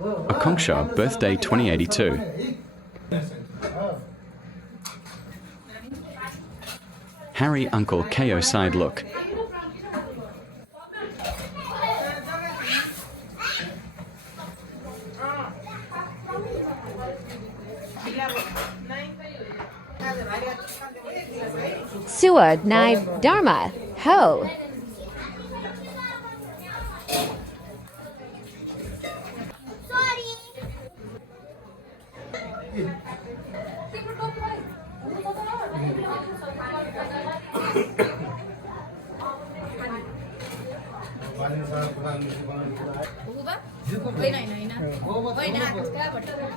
A Kongsha birthday 2082. Harry Uncle KO side look. Seward Nai Dharma Ho.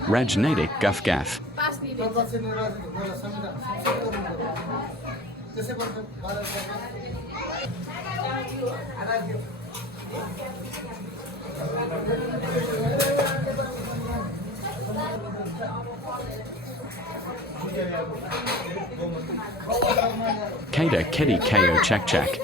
Rajnaitic Guff Gaff. Kada Keddy KO Chak Chak.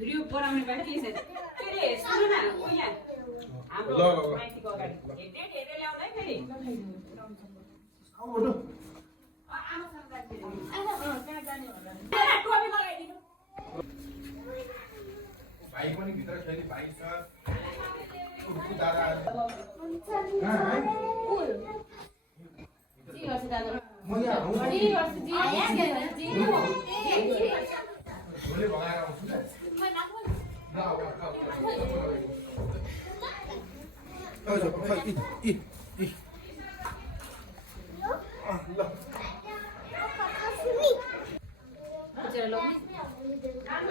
Video बनाउने पनि के छ के रे सुन न ओ यहाँ हाम्रो माइतीको अगाडि हेर्दै हेर्दै ल्याउँदै फेरि आउनु आमासँग जाने कहाँ जाने होला टोपी लगाइदिनु भाइ पनि भित्र छैन भाइ छ उठु दादा जी गर्छ दादा म यहाँ आउँछु जी गर्छ जी भोलि भगाएर आउँछु ल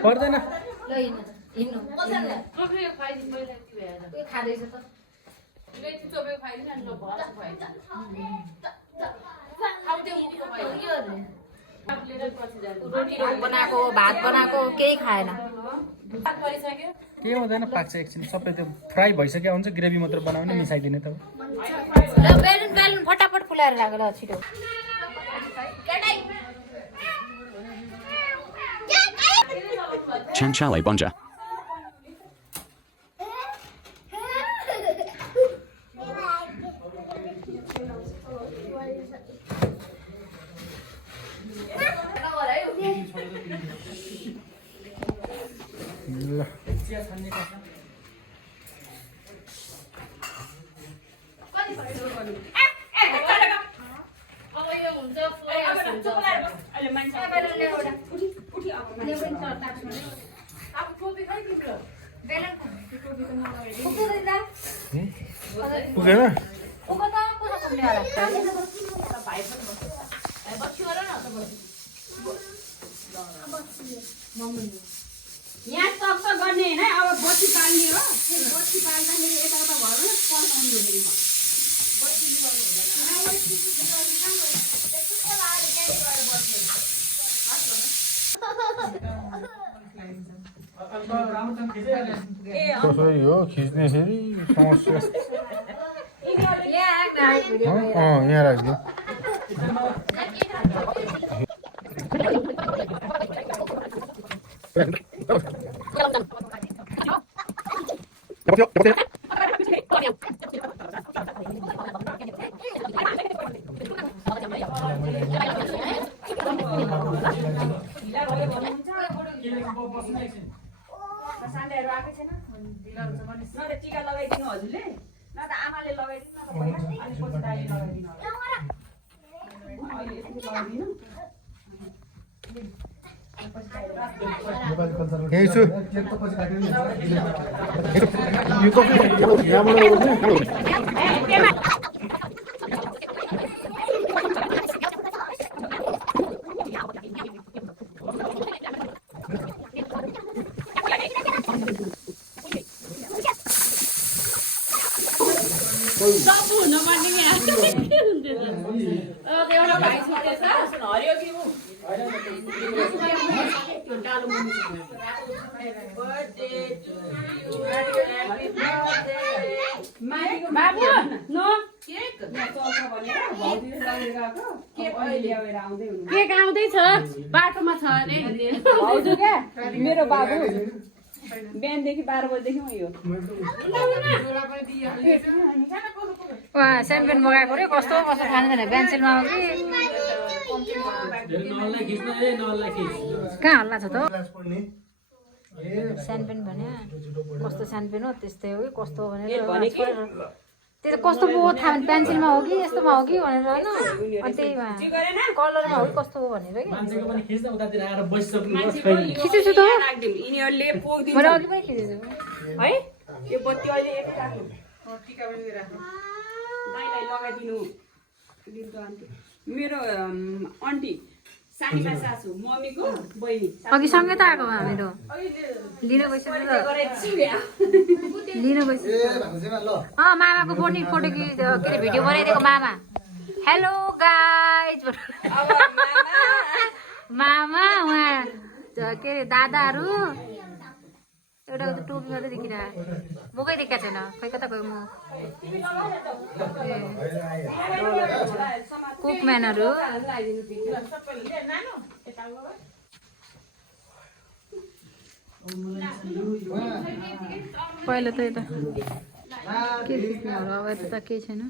पर्दैन ल हिँड्नु चोपेको खाइदिनु पहिला त्यो हेरेर खाँदैछ त चोपेको खाइदिनु अनि ल भएर रोटी बनाएको भात बनाएको केही खाएन के हुँदैन पाक्छ एकछिन सबै त्यो फ्राई भइसक्यो हुन्छ ग्रेभी मात्र बनाउने मिसाइदिने त ल बेलुन बेलुन फटाफट फुलाएर लाग्यो ल छिटो Chanchale Bonja. पुगेन यहाँ सक्छ गर्ने हैन अब बत्ती पाल्ने हो बत्ती पाल्दाखेरि यताउता भएर पल्काउने हो फेरि म बत्ती निकाल्नु हुँदैन कसरी हो खिच्ने फेरि समस्या यहाँ राखिदियो सान्डेहरू आएको छैन ढिलो हुन्छ भने न त टीका लगाइदिनु हजुरले न त आमाले लगाइदिनु न त पहिला अनि पछि दाइले लगाइदिनु अहिले यसरी लगाइदिनु यही छु यो कफी यहाँबाट सब हुन पर्ने यहाँ के हुँदैन एउटा भाइ छुटेछ हरियो कि उ बाबु नो केक केक आउँदैछ बाटोमा छ अरे भाउजू क्या मेरो बाबु बिहानदेखि 12 बजेदेखि म यो स्याम्पेन मगाएको रे कस्तो कस्तो खानु छैन पेन्सिलमा हो कि कहाँ हल्ला छ त स्याम्पेन भन्यो कस्तो स्याम्पेन हो त्यस्तै हो कि कस्तो भनेर त्यो कस्तो पो थाहा पेन्सिलमा हो कि यस्तोमा हो कि भनेर होइन अनि त्यहीमा कलरमा हो कि कस्तो हो भनेर कि खिचेछु त मैले अघि पनि खिचेछु है यो बत्ती अहिले एक राख्नु दाइलाई लगाइदिनु मेरो आन्टी सानीमा सासू मम्मीको बहिनी अघि सँगै त आएको हामीहरू लिन गइसक्यो लिन गइसक्यो मामाको फोटो कि के अरे भिडियो बनाइदिएको मामा हेलो गाइज मामा उहाँ के अरे दादाहरू एउटा टोपी मात्रै देखिरहेको मुखै देखाएको छैन खै कता गयो म कुकम्यानहरू पहिला त यता के खिच्नेहरू अब यता त केही छैन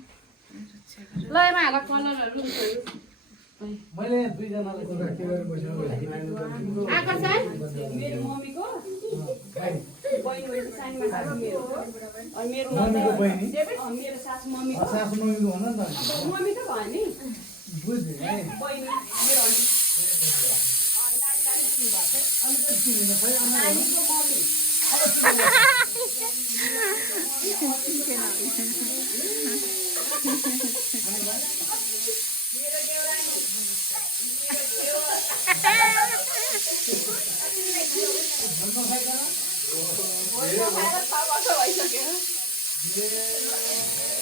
ल एमा हाल कलरहरू मैले दुईजनालाई कुरा के गरेर बसेको आकर्षण मेरो मम्मीको बहिनी सानीमा सासू मेरो अनि मेरो मम्मीको बहिनी मेरो सासू मम्मीको मम्मीको भन न त मम्मी त भयो नि बुझ्दै बहिनी मेरो आन्टी अलिकति चिनेन खै नानीको मम्मी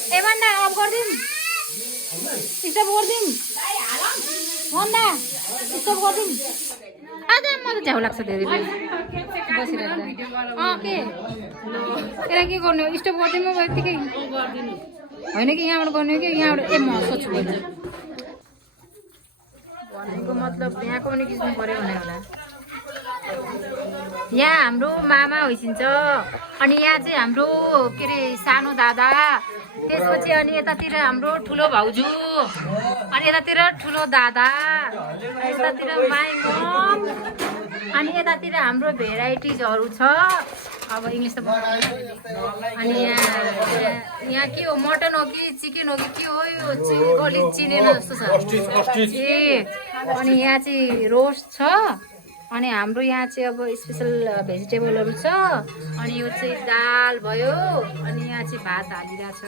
ए भन्दा अफ गरिदिउँ स्टप गरिदिउँ भन्दा स्टप गरिदिउँ आज म त झ्याउ लाग्छ धेरै बसिरहेको के यसलाई के गर्ने हो स्टप गरिदिउँ म यत्तिकै होइन कि यहाँबाट गर्ने हो कि यहाँबाट ए म सोच्छु भनेको मतलब यहाँको पनि खिच्नु पऱ्यो भने होला यहाँ हाम्रो मामा होइसिन्छ अनि यहाँ चाहिँ हाम्रो के अरे सानो दादा त्यसपछि अनि यतातिर हाम्रो ठुलो भाउजू अनि यतातिर ठुलो दादा यतातिर माई मम अनि यतातिर हाम्रो भेराइटिजहरू छ अब इङ्ग्लिस त अनि यहाँ के हो मटन हो कि चिकन हो कि के हो यो अलि चिनेन जस्तो छ ए अनि यहाँ चाहिँ रोस्ट छ अनि हाम्रो यहाँ चाहिँ अब स्पेसल भेजिटेबलहरू छ अनि यो चाहिँ दाल भयो अनि यहाँ चाहिँ भात हालिरहेछ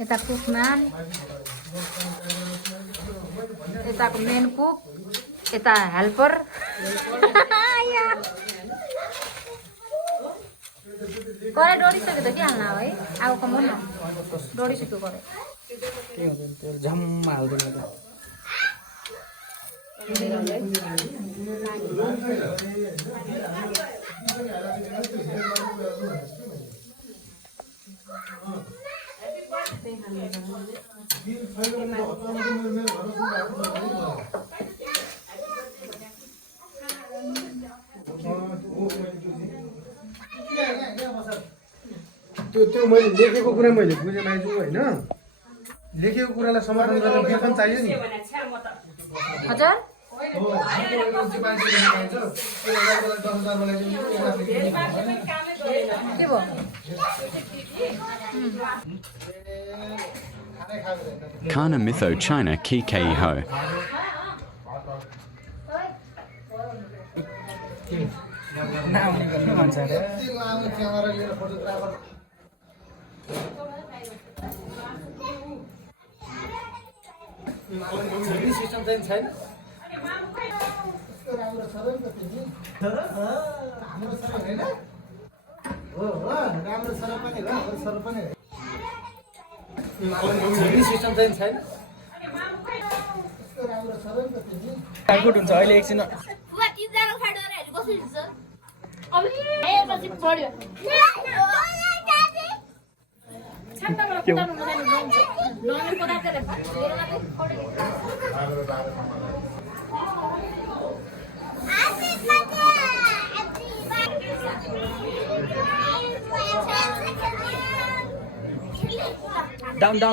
यता कुकम्यान यताको मेन कुक यता हेल्पर कराई डढिसक्यो त के हाल्न है आगो कमाउनु न डढिसक्यो कराई के हुन्छ त्यो झम्म हाल्दैन त त्यो मैले लेखेको कुरा मैले बुझेँ माइजू होइन लेखेको कुरालाई समर्थन गरेर लेखन चाहियो नि हजुर के भयो Kana Mytho China Ki Kei Ho. नआउने गर्नु भन्छ अरे सिस्टम चाहिँ छैन सिस्टम चाहिँ छैन टाइफोइड हुन्छ अहिले एकछिन डाउन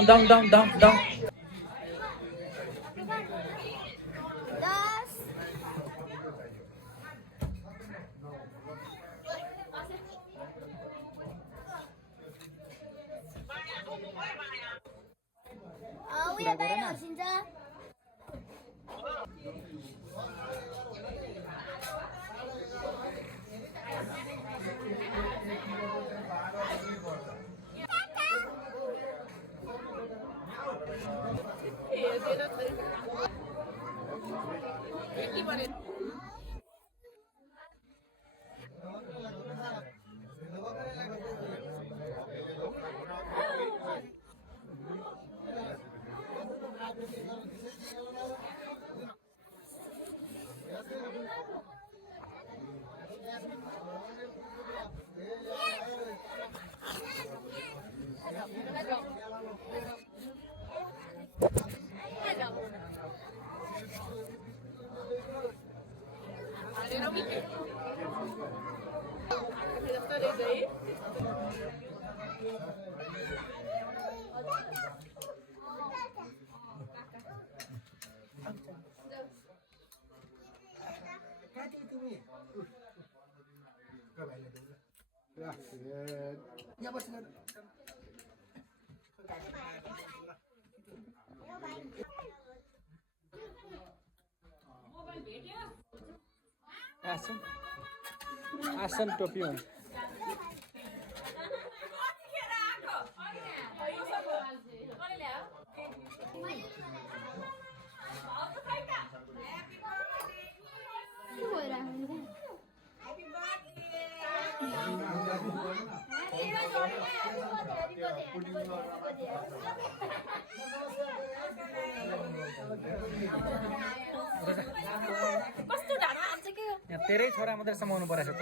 आसन टोपी हो तेरै छोरा मात्रै समाउनु परेछ त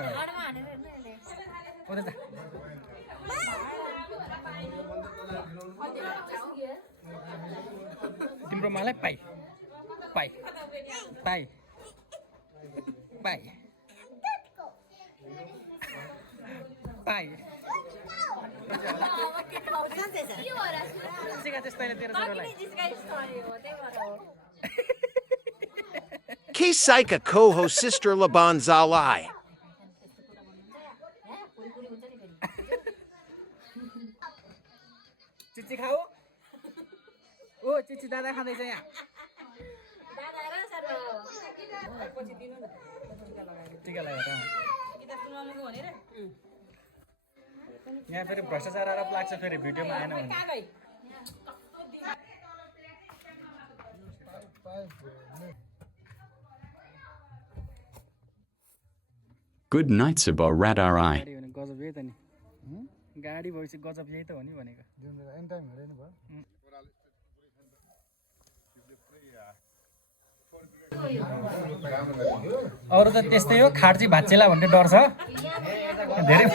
तिम्रो मालाई पाइ पाइ पाइ पाइ पाइ Kisaika Koho Sister Laban Zalai. Chichi खाऊ ओ चिची दादा खाँदैछ यहाँ टिका लगाएर यहाँ फेरि भ्रष्टाचार आरोप लाग्छ फेरि भिडियोमा आएन भने Good night, Subo Radarai. गजब यही त नि गाडी भएपछि गजब यही त हो नि भनेको एन टाइम हेरेन भयो अरू त त्यस्तै हो खाट चाहिँ भाँच्चिएला भन्ने डर छ धेरै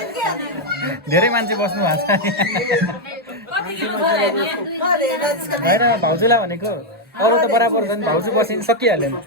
धेरै मान्छे बस्नु भएको छ होइन भाउजूलाई भनेको अरू त बराबर छ नि भाउजू बसिन सकिहाल्यो नि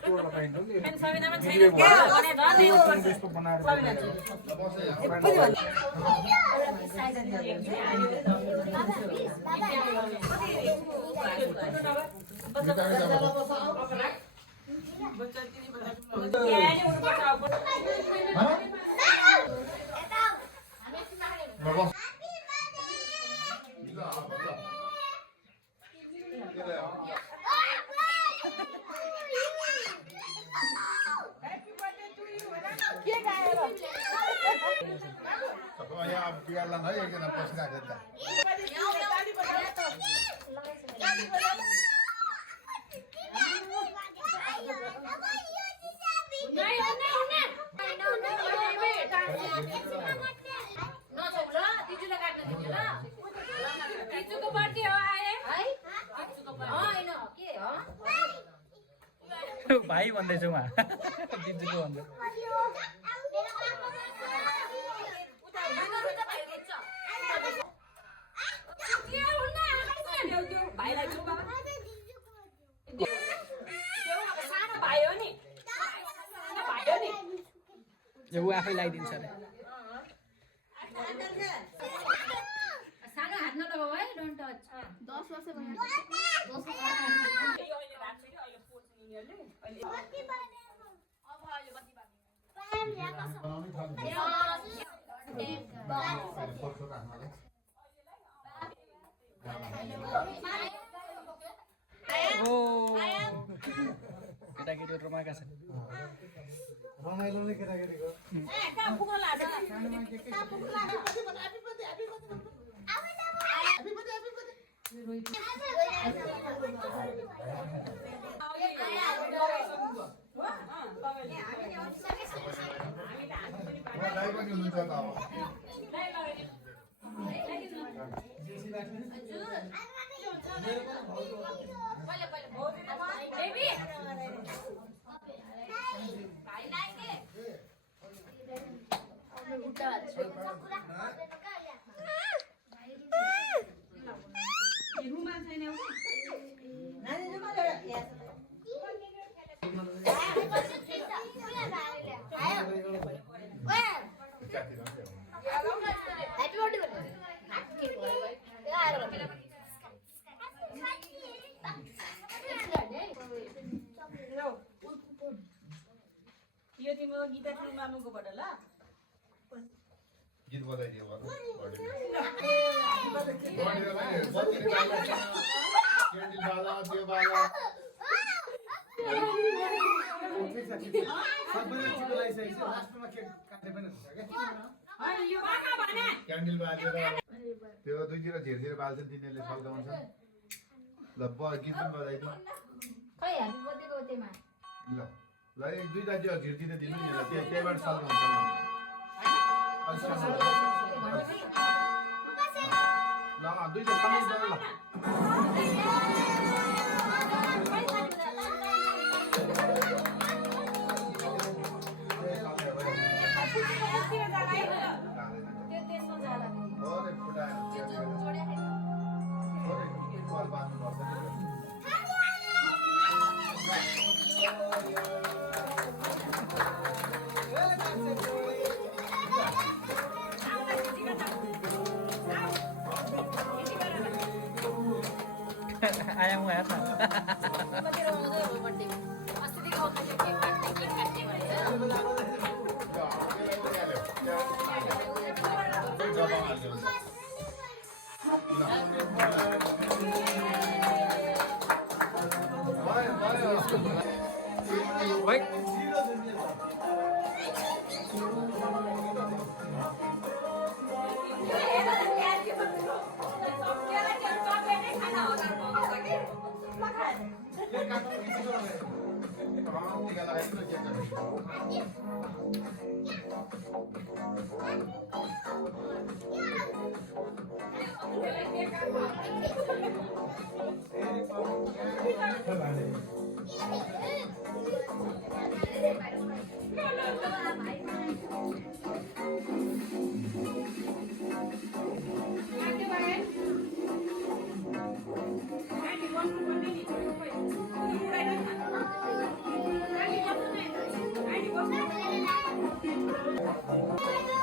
भाइ भन्दैछु उहाँ दिजुको भन्दै ऊ आफै लगाइदिन्छ अरे सानो हात नलगाऊ है डोन्ट टच 10 वर्ष भयो केटाकेटीहरू रमाएका छन् रमाइलो नै केटाकेटीको यो तिम्रो गीता तिम्रो मामुकोबाट ल गीत बजाइदियो क्यान्डल बालेर त्यो दुईतिर झिरझिर बाल्छन् तिनीहरूले सल्काउँछन् ल गीत पनि बजाइदियो खै हामी बजेको त्यमा ल ल एक दुईटा त्यो झिरझिर दिनु नि ल त्यहीबाट सल्काउँछ ल दुईटा सँगै ल आया हुआ है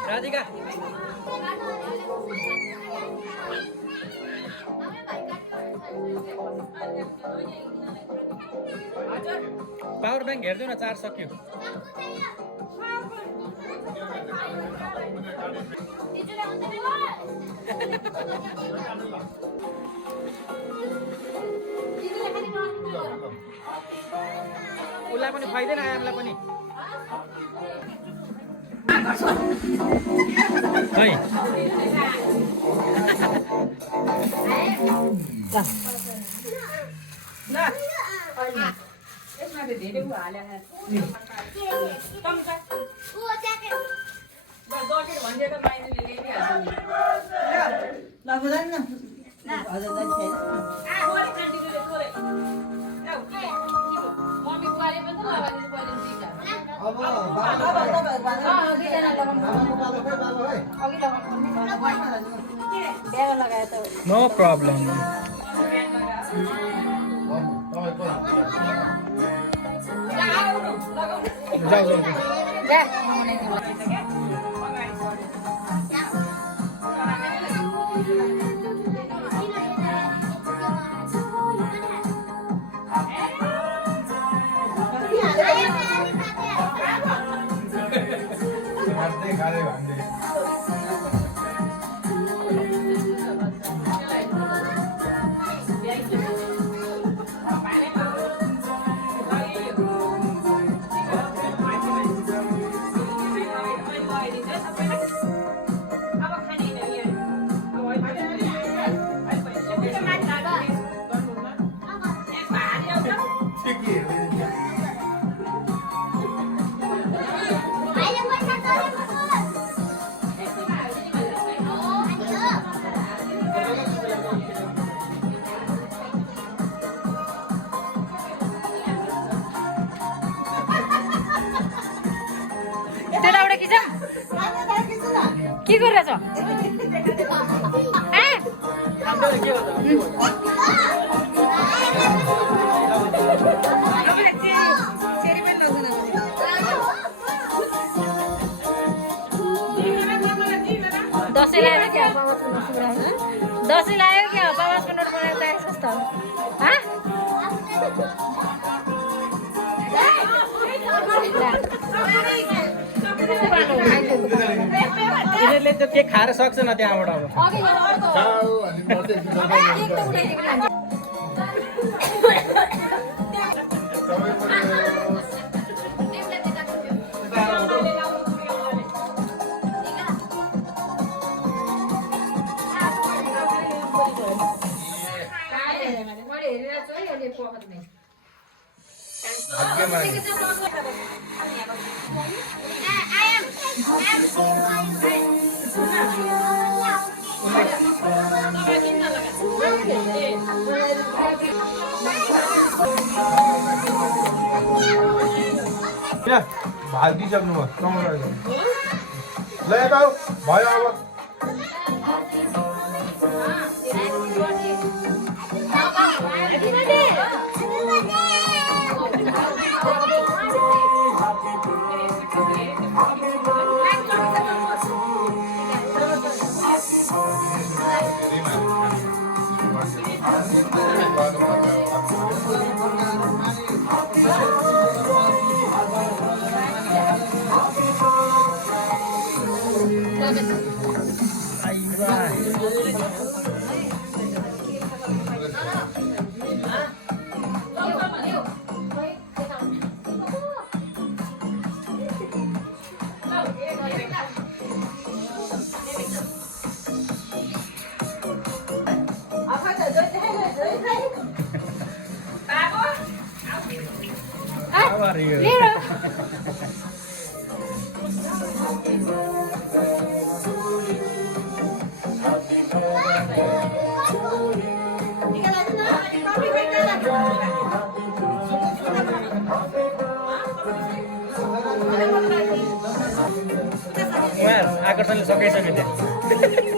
राधिका पावर ब्याङ्क हेर्दिउ न चार्ज सक्यो उसलाई पनि खुवाइदैन आमालाई पनि खै यसमा त धेरै उ हालेर जकेट भन्दै त माइजूले ल्याइदिइहाल्छ नि मम्मी बुवाले पनि त लगाइदिनु पर्यो नि दुईटा अब दुईजना लगाउनु अघि लगाउनु बिहा लगाए त नो प्रब्लम जाऊ जाऊ जा के गरिरहेछ दसैँ लाग्यो क्या दसैँ लाग्यो क्या बाबाको नोट बनाएर चाहिएको जस्तो तिनीहरूले त्यो केक खाएर सक्छ न त्यहाँबाट भाग दिइसक्नुभयो ल यता भयो अब How are you? Hãy subscribe cho kênh Ghiền Mì Gõ để không bỏ lỡ उहाँ आकर्षणले सकाइसक्यो त्यहाँ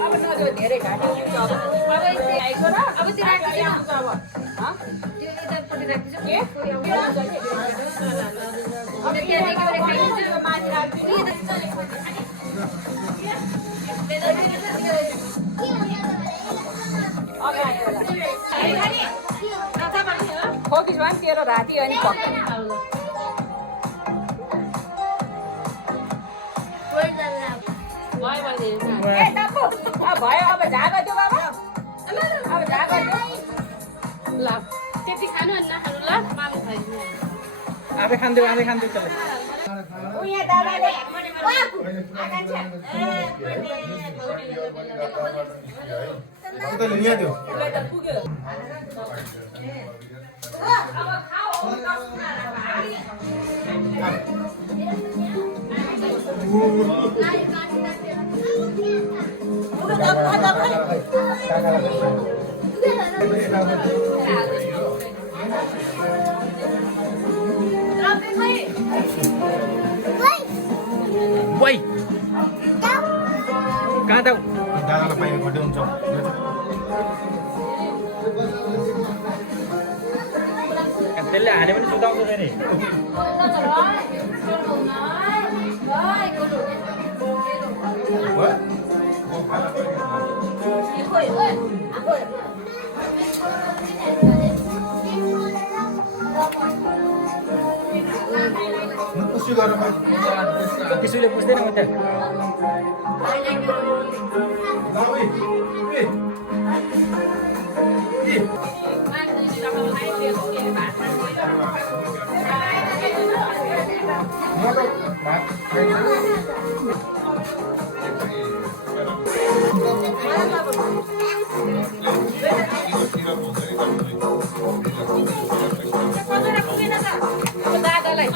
अब नदियो धेरै घाटा हुन्छ अब आइको र अब त्यो राखिदिनु अब त्यो यतापट्टि राखिदिन्छु के अनि त्यहाँदेखि मैले खाइदिन्छु माथि राख्छु फोकिस भयो नि तेरो राति अनि पक्का ए टापु भयो अब झागा दियो बाबा अब झागा दियो ल त्यति खानु अनि नखानु ल मामु खाइदिनु आफै खान्थ्यो चल उ यहाँ दादाले तपाईँले यहाँ दियो पुग्यो वै कहाँ जाऊ दादालाई पाइने घटे हुन्छ त्यसले हाने पनि सुताउँछ फेरि खुसी गरेर पिसुले पुस्दैन म त्यहाँ दादालाई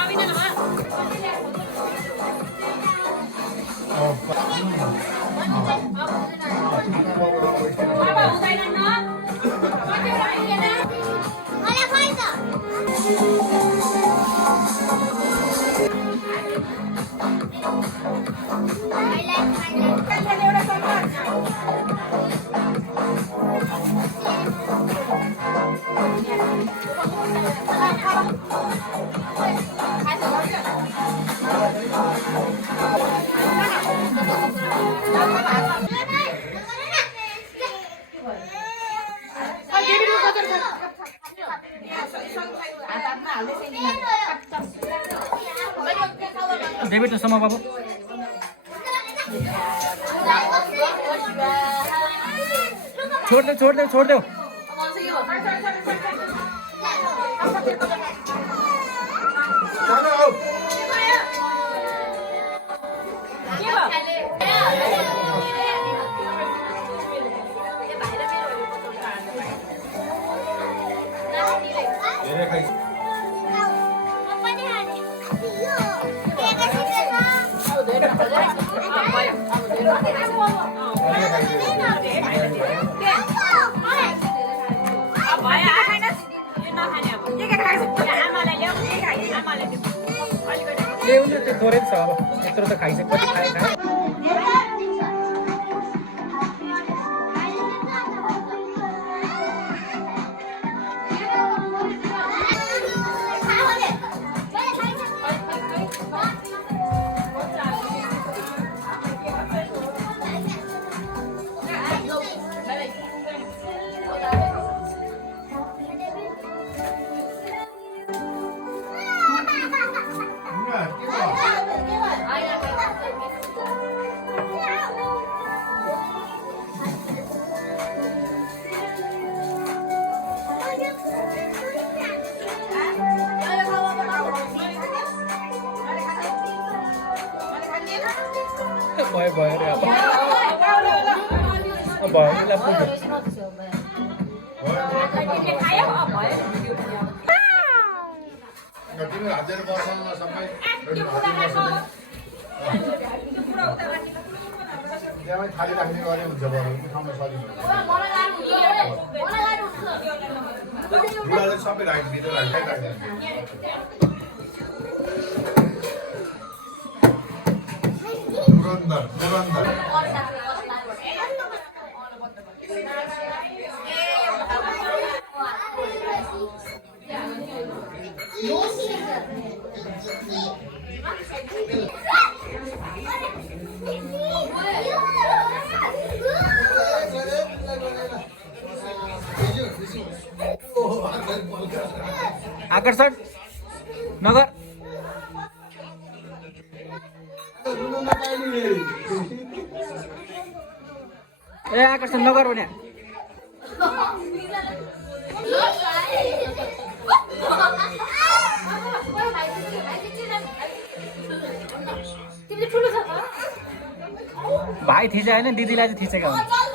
बाबा हुँदैन न डेभिड सम्म बाबु छोडिदेऊ धेरै खाइ ल्याउनु त्यो थोरै छ अब यत्रो त खाइसक्यो खाए भयो अरे अब भयो यसलाई पुग्यो तिम्रो हातले बर्खामा सबै त्यहाँ खाली राख्ने गरे हुन्छ बरु ठाउँमा सजिलो बुढाले सबै भित्र राख्दैन Durandar. आकर्षण नगर ए आकर्षण नगर भने भाइ थिचे होइन दिदीलाई चाहिँ थिचेका हुन्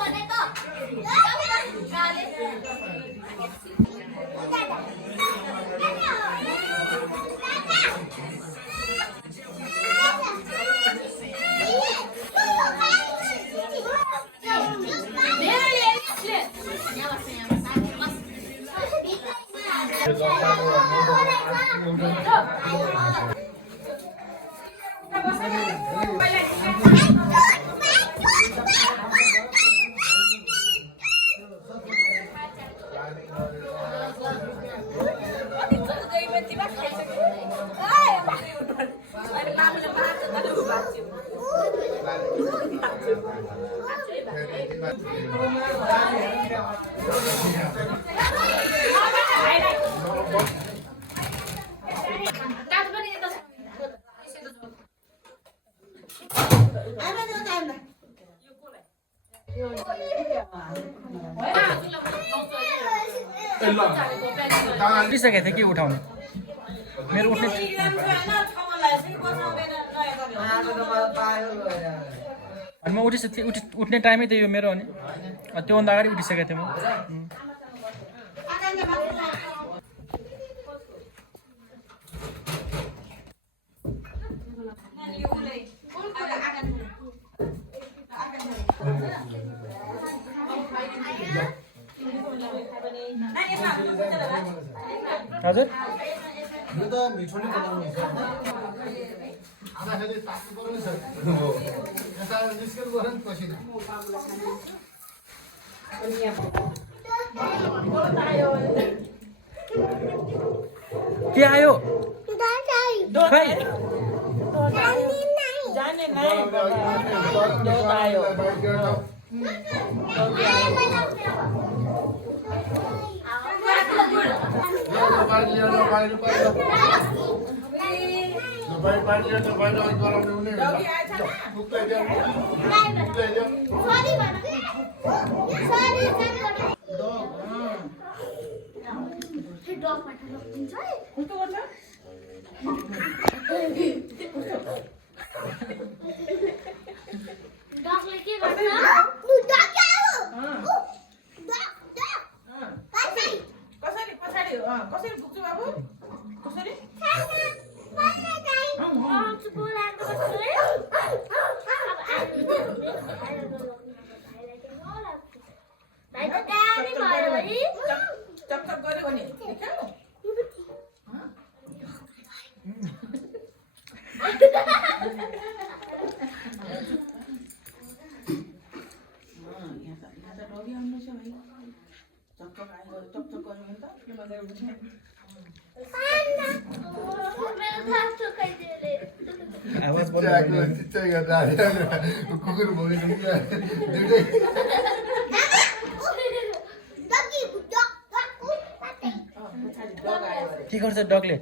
उठिसकेको थिएँ कि उठाउनु मेरो उठ्ने अनि म उठ्ने टाइमै थियो यो मेरो अनि त्योभन्दा अगाडि उठिसकेको थिएँ म हजुर यो त मिठोले बनाउनु छ आधाखेरि ताक्नु पर्यो सर यता निस्केर गएर नि पसिना के आयो खै जाने आयो कसरी पुग्छु बाबु कसरी चकचक गऱ्यो भने आवाज कुकुर भोगेको के गर्छ डगले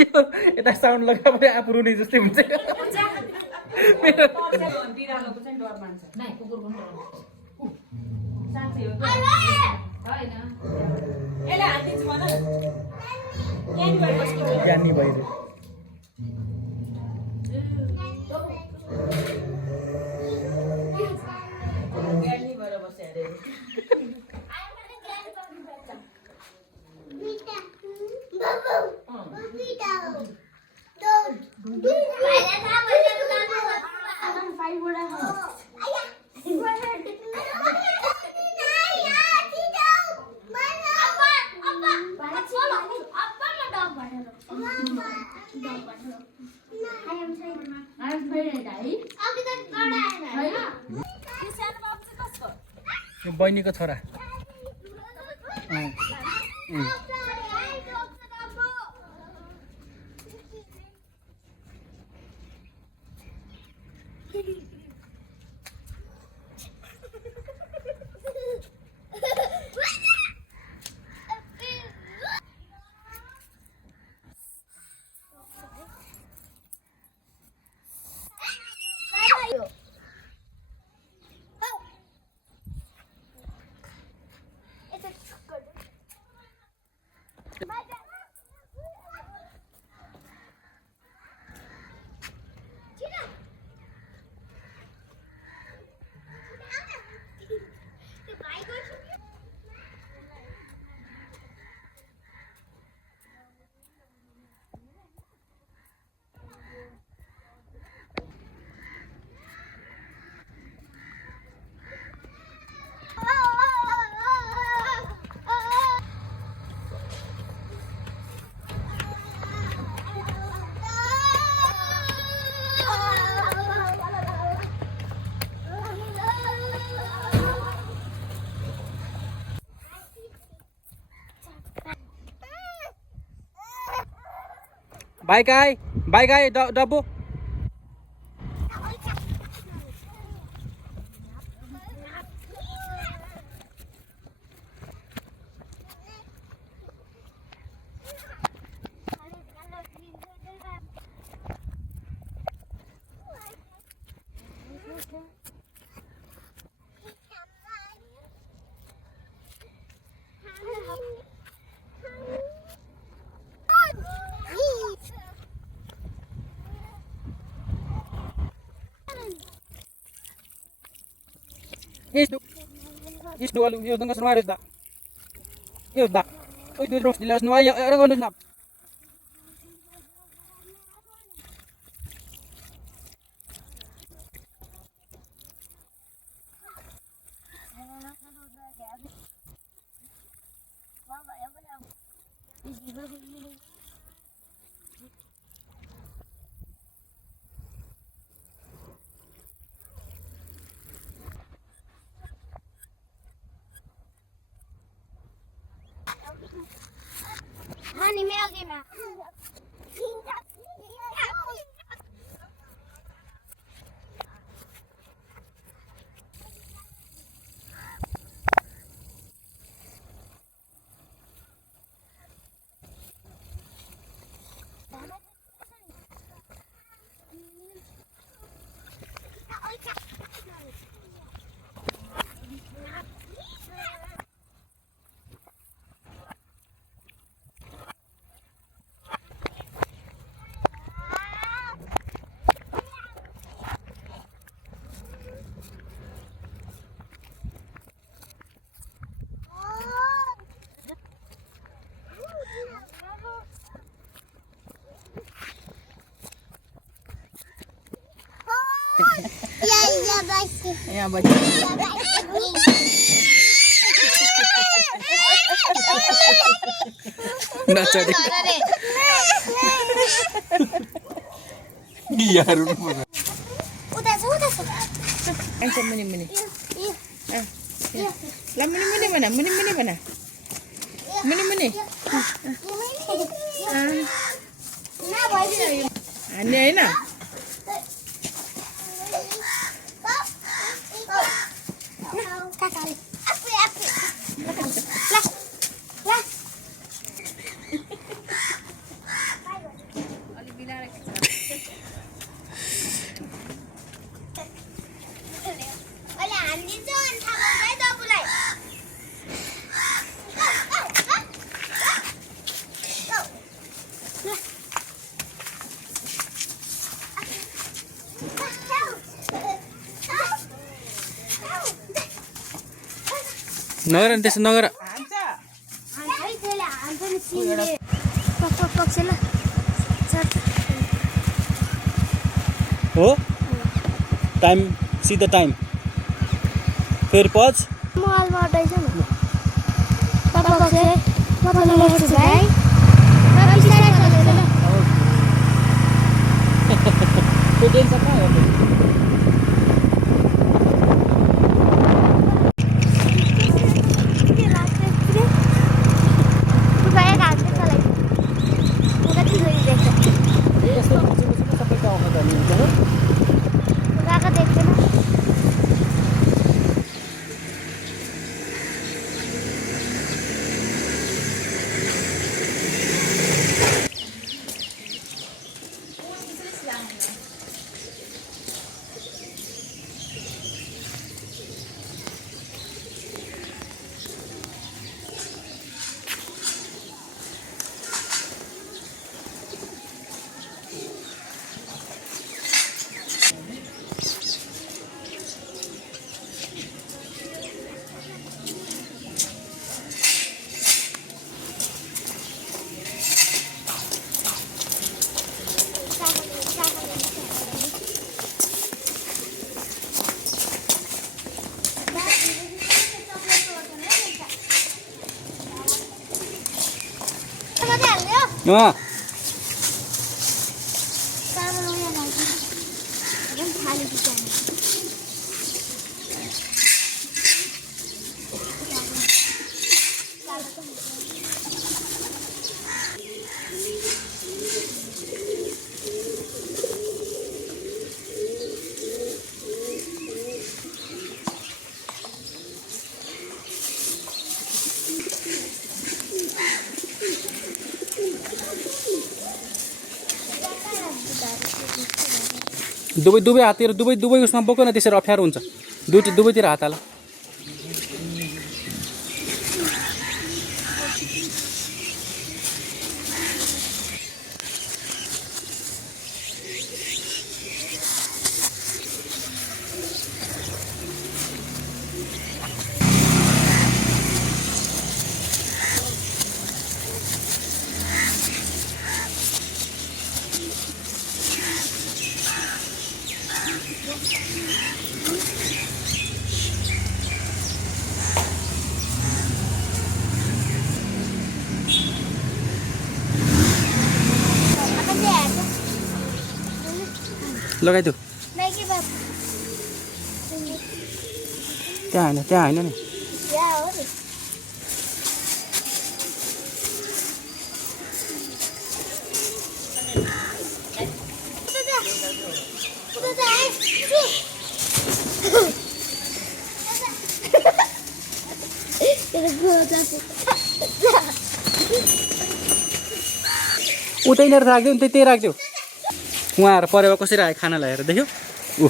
यता साउन्ड लगाए पनि आफू रुने जस्तै हुन्छ मेरो बिरालोको चाहिँ डर मान्छ नाइ कुकुरको पनि डर। साँच्चै हो होइन यसले हानिदिन्छु भन ज्ञानी भएर बस्नु ज्ञानी भइदियो ज्ञानी भएर बस्यो अरे यो बहिनीको छोरा बाइक आए डब्बो Isdo alu yo tengah senuai dah. Yo dah. Oi tu terus jelas senuai ya ada gondok nap. Honey, milk na. यहाँ बच्चे नचढे यार Angkat muni. Lah muni mana? Muni mana? Muni. Ini na. नगर नि त्यसो नगर हान्छ है त्यसले हान्छ नि सिनले पक्छ ल हो टाइम सी द टाइम फेरि पज मोबाइलमा अटाइछ नि पक्छ लेख्छु भाइ र बिस्तारै चलेर ल त्यो टेन्सन कहाँ हो के लाग्छ के पुरा एक हातले चलाइ कति गरी देख्छ यस्तो मान्छेको सबै गाउँमा जाने हुन्छ हो गएको देख्दैन अँ दुवै हाततिर दुवै उसमा बोक न त्यसरी अप्ठ्यारो हुन्छ दुवैतिर हात हाल लगाइदियो त्यहाँ होइन नि उतैनिर राखिदियो नि त्यही राखिदियो उहाँ आएर परेवा कसरी आयो खाना ल्याएर देख्यो ऊ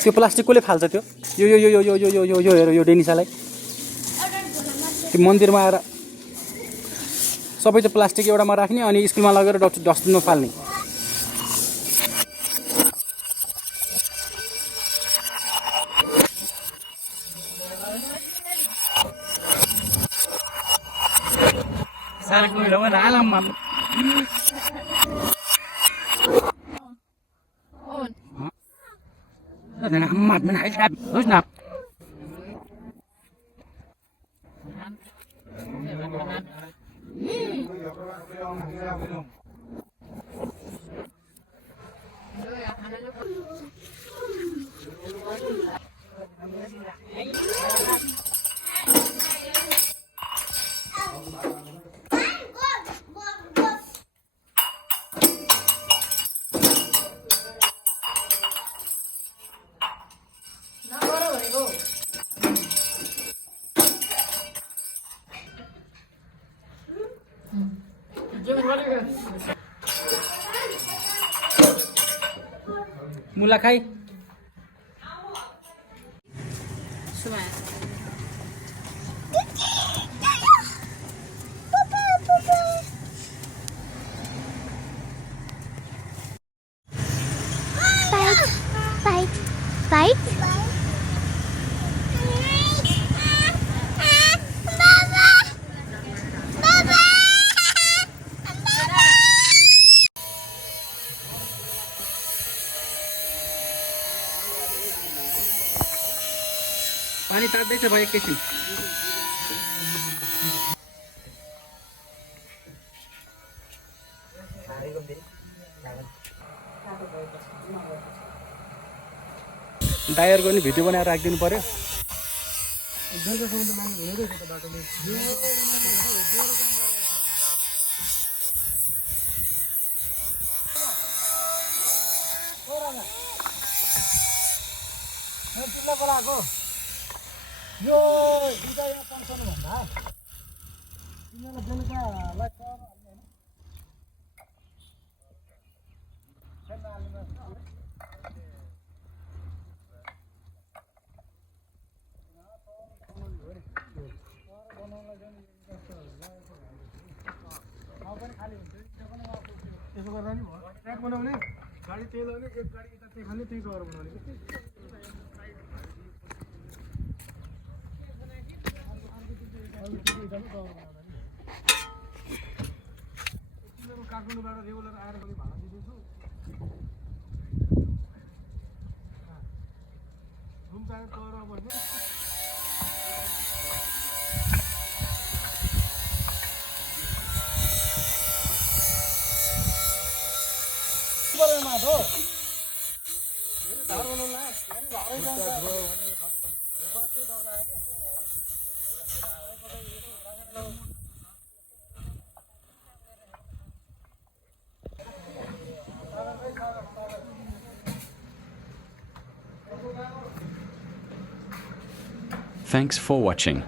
त्यो प्लास्टिक कसले फाल्छ त्यो यो यो यो यो यो यो यो यो हेर यो डेनिसालाई त्यो मन्दिरमा आएर सबै त्यो प्लास्टिक एउटामा राख्ने अनि स्कुलमा लगेर डस्टबिनमा फाल्ने Saco y lo van a la mamá. Nó là mặt mình hãy xem lúc nào. Mula khai. Fight. Fight. पानी तात्दैछ भाइ एकैछिन डायरको नि भिडियो बनाएर राखिदिनु पर्यो यो दुईटा यहाँ पन्साउनु भन्दा तिनीहरूलाई बेलुकालाई त्यसो गर्दा नि भयो ट्र्याक बनाउने गाडी त्यही लगाउने एक गाडी यता त्यही खाने त्यही कभर बनाउने काठमाडौँबाट रेगुलर आएर पनि भाडा दिँदैछु रुम चाहियो तर भने हो घर बनाउनु Thanks for watching.